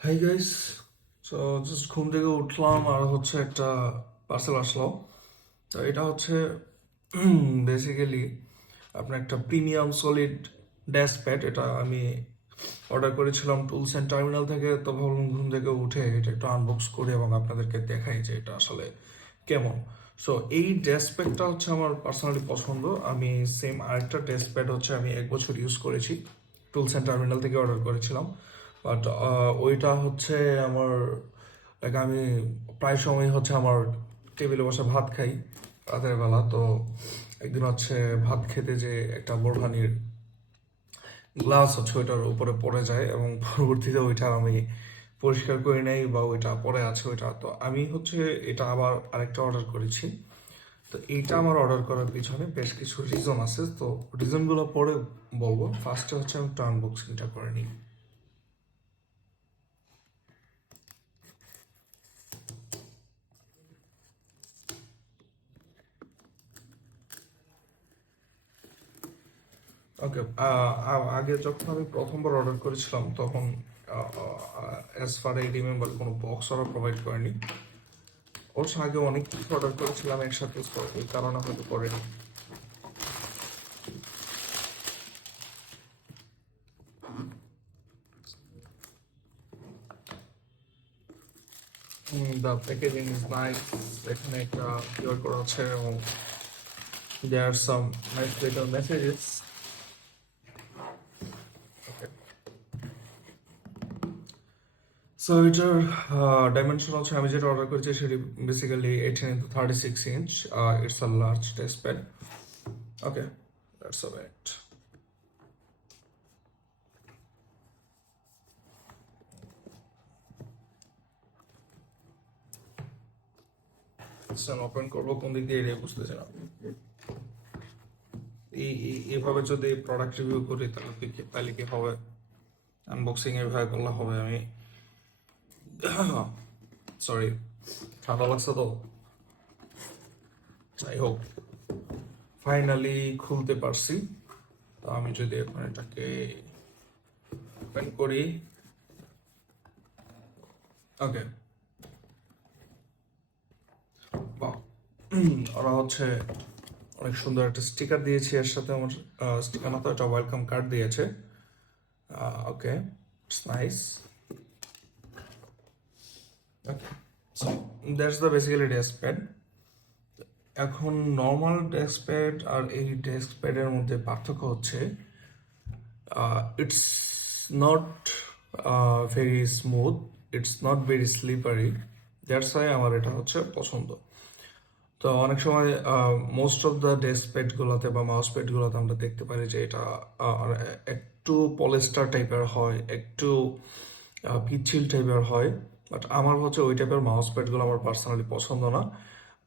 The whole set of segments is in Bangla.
হাই গাইস, সো জাস্ট ঘুম থেকে উঠলাম আর হচ্ছে একটা পার্সেল আসলো। তো এটা হচ্ছে বেসিক্যালি আপনার একটা প্রিমিয়াম সলিড ড্যাশ প্যাড। এটা আমি অর্ডার করেছিলাম টুলস অ্যান্ড টার্মিনাল থেকে। তো ভাবলাম ঘুম থেকে উঠে এটা একটু আনবক্স করি এবং আপনাদেরকে দেখাই যে এটা আসলে কেমন। সো এই ড্যাশ প্যাডটা হচ্ছে আমার পার্সোনালি পছন্দ। আমি সেম আরেকটা ড্যাশ প্যাড হচ্ছে আমি 1 বছর ইউজ করেছি, টুলস অ্যান্ড টার্মিনাল থেকে অর্ডার করেছিলাম। বাট ওইটা হচ্ছে আমার আমি প্রায় সময় হচ্ছে আমার টেবিলে বসে ভাত খাই রাতের বেলা। তো একদিন হচ্ছে ভাত খেতে যে একটা বোরহানির গ্লাস হচ্ছে ওইটার উপরে পড়ে যায় এবং পরবর্তীতে ওইটা আমি পরিষ্কার করে নেই বা ওইটা পড়ে আছে ওইটা। তো আমি হচ্ছে এটা আবার আরেকটা অর্ডার করেছি। তো এইটা আমার অর্ডার করার পিছনে বেশ কিছু রিজন আছে। তো রিজনগুলো পরে বলবো। ফার্স্টে হচ্ছে আমি একটু আনবক্সিংটা করে নিই। ওকে, আগে যখন আমি প্রথমবার অর্ডার করেছিলাম তখন অ্যাজ ফার আই রিমেম্বার কোনো বক্স ওরা প্রোভাইড করেনি। ওর আগে অনেক কিছু অর্ডার করেছিলাম একসাথে, তো এই কারণে হয়তো করেনি। The packaging is nice. এখানে একটা কিউআর কোড আছে এবং দেয়ার আর সাম নাইস লিটল মেসেজেস। সো এটার ডাইমেনশন হচ্ছে আমি যেটা অর্ডার করেছি সেটি basically 18x36 inch. It's a large test pad. Okay, that's it. Open করবো কোন দিক দিয়ে এটাই বুঝতেছি না। এইভাবে যদি প্রোডাক্ট রিভিউ করি তাহলে কি হবে? আনবক্সিং এভাবে করলে হবে? আমি সরি, ঠান্ডা লাগছে তো। যাই হোক, ফাইনালি খুলতে পারছি। তো আমি যদি এখন এটাকে ওপেন করি। ওকে, বাহ, ওরা হচ্ছে অনেক সুন্দর একটা স্টিকার দিয়েছে এর সাথে। আমার স্টিকার না তো, এটা ওয়েলকাম কার্ড দিয়েছে। Okay, it's nice. Okay, so that's the basically desk pad. এখন নর্মাল ডেস্ক প্যাড আর এই ডেস্ক প্যাডের মধ্যে পার্থক্য হচ্ছে it's not very smooth, it's not very slippery. That's why আমার এটা হচ্ছে পছন্দ। তো অনেক সময় মোস্ট অফ দ্য ডেস্ক প্যাডগুলোতে বা মাউস প্যাডগুলোতে আমরা দেখতে পারি যে এটা একটু পলিস্টার টাইপের হয়, একটু পিচ্ছিল টাইপের হয়। বাট আমার হচ্ছে ওই টাইপের মাউস প্যাডগুলো আমার পার্সোনালি পছন্দ না।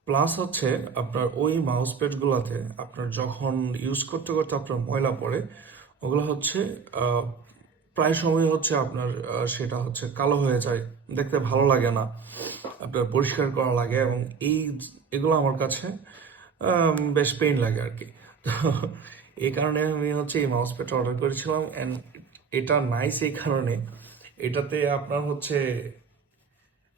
প্লাস হচ্ছে আপনার ওই মাউস প্যাডগুলোতে আপনার যখন ইউজ করতে করতে আপনার ময়লা পড়ে, ওগুলো হচ্ছে প্রায় সময় হচ্ছে আপনার সেটা হচ্ছে কালো হয়ে যায়, দেখতে ভালো লাগে না, আপনার পরিষ্কার করা লাগে এবং এগুলো আমার কাছে বেশ পেইন লাগে আর কি। তো এই কারণে আমি হচ্ছে এই মাউস প্যাডটা অর্ডার করেছিলাম। অ্যান্ড এটা নাইস এই কারণে, এটাতে আপনার হচ্ছে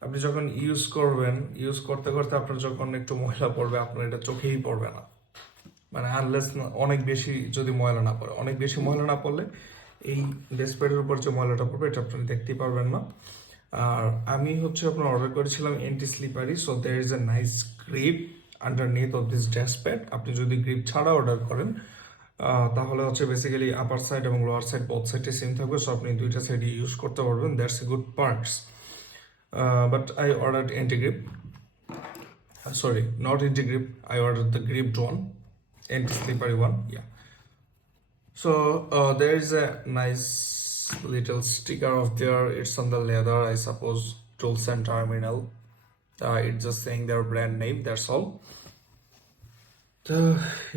আপনি যখন ইউজ করবেন, ইউজ করতে করতে আপনার যখন একটু ময়লা পড়বে আপনার এটা চোখেই পড়বে না। মানে আনলেস অনেক বেশি যদি ময়লা না পড়ে, অনেক বেশি ময়লা না পড়লে এই ডেসপ্যাডের উপর যে ময়লাটা পড়বে এটা আপনি দেখতেই পারবেন না। আর আমি হচ্ছে আপনার অর্ডার করেছিলাম anti slippery. So there is a nice grip underneath of this desk pad. আপনি যদি গ্রিপ ছাড়া অর্ডার করেন তাহলে হচ্ছে বেসিক্যালি আপার সাইড এবং লোয়ার সাইড বোথ সাইডে সেম থাকবে। সো আপনি দুইটা সাইডে ইউজ করতে পারবেন। That's a good parts. But I ordered anti-grip. Sorry, not anti-grip. I ordered the gripped one, anti-slippery one. Yeah. So there is a nice little sticker of there. It's on the leather, I suppose. Tools and Terminal. It's just saying their brand name. That's all. তো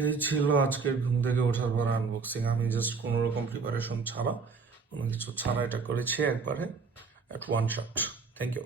এই ছিল আজকের ঘুম থেকে ওঠার পর আনবক্সিং। আমি জাস্ট কোনো রকম প্রিপারেশন ছাড়া, কোনো কিছু ছাড়া এটা করেছি একবারে, at one shot. Thank you.